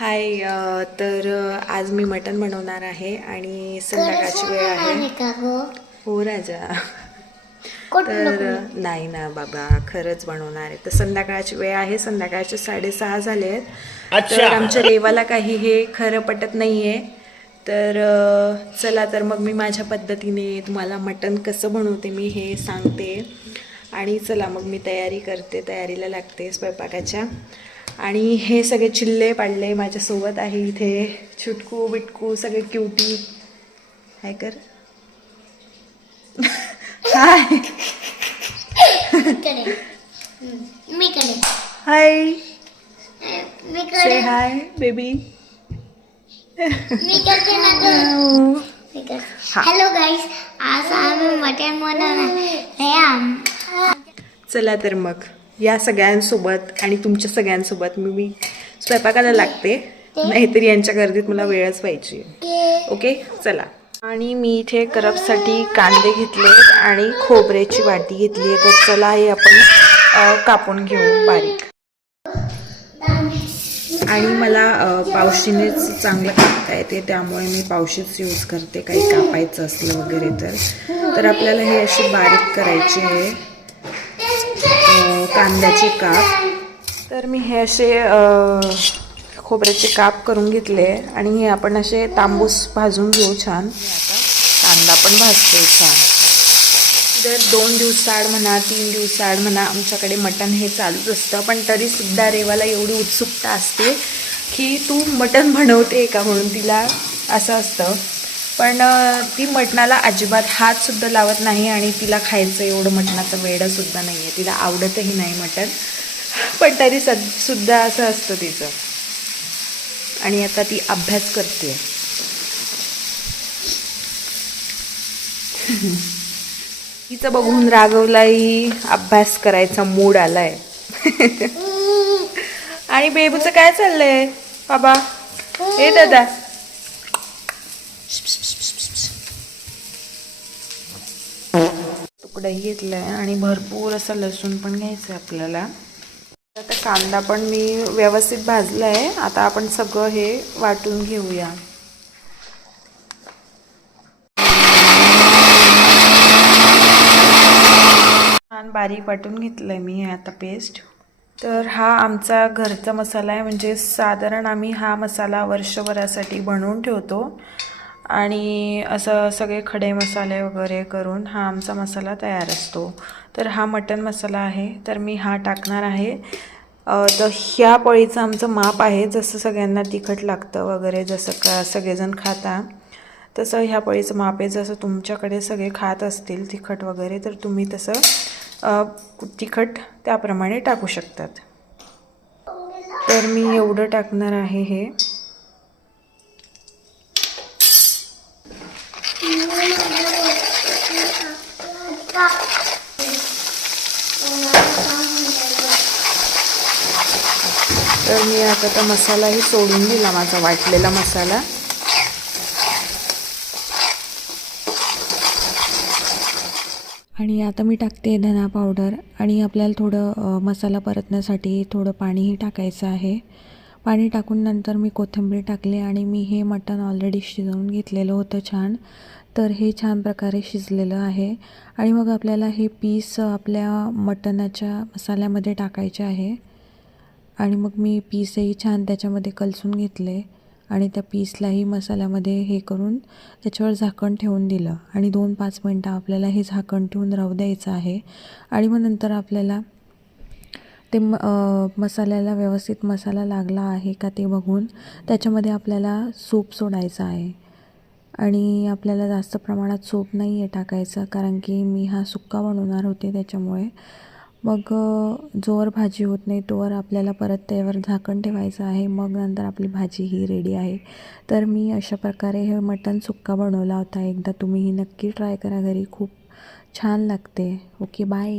हाय आज मी मटण बनवणार आहे आणि संध्याकाळची वेळ आहे. हो राजा. नाही ना बाबा, खरंच बनवणार आहे. तर संध्याकाळची वेळ आहे, संध्याकाळचे 6:30 झाले आहेत. तर आमच्या देवाला काही हे खरं पटत नाही आहे. तर चला, तर मग मी माझ्या पद्धतीने तुम्हाला मटण कसं बनवते मी हे सांगते. आणि चला मग मी तयारीला लागते स्वयंपाकाच्या. आणि हे सगळे चिल्ले पाडले माझ्यासोबत आहे इथे. छुटकू बिटकू सगळे क्यूटी. हाय कर. हाय. हाय. से हाय बेबी. हॅलो गाईस, आज आम्ही मटण बनवणार. चला तर मग या सगळ्यांसोबत आणि तुमच्या सगळ्यांसोबत मी स्वयंपाकाला लागते, नाहीतरी यांच्या गर्दीत मला वेळच पाहिजे. ओके चला. आणि मी इथे करपसाठी कांदे घेतले आणि खोबऱ्याची वाटी घेतली आहे. तर चला हे आपण कापून घेऊ बारीक. आणि मला पावशीनेच चांगलं कापता येते, त्यामुळे मी पावशीच यूज करते काही कापायचं असलं वगैरे तर आपल्याला हे असे बारीक करायचे आहे कांद्याचे काप. तर मी हे असे खोबऱ्याचे काप करून घेतले आणि हे आपण असे तांबूस भाजून घेऊ छान. कांदा पण भाजते छान. दर 2 दिवसाआड म्हणा, 3 दिवसाआड म्हणा, आमच्याकडे मटण हे चालूच असतं. पण तरीसुद्धा रेवाला एवढी उत्सुकता असते की तू मटण बनवते का म्हणून, तिला असं असतं. पण ती मटणाला अजिबात हातसुद्धा लावत नाही आणि तिला खायचं एवढं मटणाचं वेडंसुद्धा नाही आहे. तिला आवडतही नाही मटण, पण तरी सुद्धा असं असतं तिचं. आणि आता ती अभ्यास करते. तिचं बघून राघवलाही अभ्यास करायचा मूड आलाय. आणि बेबूचं काय चाललंय बाबा? हे दादा, तुकडाही घेतलाय आणि भरपूर असा लसूण पण घ्यायचं आपल्याला. आता कांदा पण मी व्यवस्थित भाजलाय. आता आपण सगळं हे वाटून घेऊया. छान बारीक वाटून घेतलंय मी आता पेस्ट. तर हा आमचा घरचा मसाला आहे, म्हणजे साधारण आम्ही हा मसाला वर्षभरासाठी बनवून ठेवतो. आणि असं सगळे खडे मसाले वगैरे करून हा आमचा मसाला तयार असतो. तर हा मटण मसाला आहे, तर मी हा टाकणार आहे. तर ह्या पळीचं आमचं माप आहे, जसं सगळ्यांना तिखट लागतं वगैरे, जसं का सगळेजण खाता तसं ह्या पळीचं माप आहे. जसं तुमच्याकडे सगळे खात असतील तिखट वगैरे, तर तुम्ही तसं तिखट त्याप्रमाणे टाकू शकतात. तर मी एवढं टाकणार आहे हे. तर मी आता तर मसालाही सोडून दिला, माझा वाटलेला मसाला. आणि आता मी टाकते धना पावडर. आणि आपल्याला थोडं मसाला परतण्यासाठी थोडं पाणीही टाकायचं आहे. पाणी टाकून नंतर मी कोथिंबीर टाकली आणि मी हे मटण ऑलरेडी शिजवून घेतलेलं होतं छान. तर हे छान प्रकारे शिजलेलं आहे. आणि मग आपल्याला हे पीस आपल्या मटणाच्या मसाल्यामध्ये टाकायचे आहे. आणि मग मी पीसही छान त्याच्यामध्ये कलसून घेतले आणि त्या पीसलाही मसाल्यामध्ये हे करून त्याच्यावर झाकण ठेवून दिलं. आणि 2-5 मिनटं आपल्याला हे झाकण ठेवून राहू द्यायचं आहे. आणि मग नंतर आपल्याला ते मसाल्याला व्यवस्थित मसाला लागला आहे का ते बघून त्याच्यामध्ये आपल्याला सूप सोडायचा आहे. आणि आपल्याला जास्त प्रमाणात सूप नाही आहे टाकायचं, कारण की मी हा सुक्का बनवणार होते त्याच्यामुळे. मग जोवर भाजी होत नाही तोवर आपल्याला परत त्यावर झाकण ठेवायचं आहे. मग नंतर आपली भाजी ही रेडी आहे. तर मी अशा प्रकारे हे मटण सुक्का बनवला होता. एकदा तुम्हीही नक्की ट्राय करा घरी, खूप छान लागते. Okay, bye.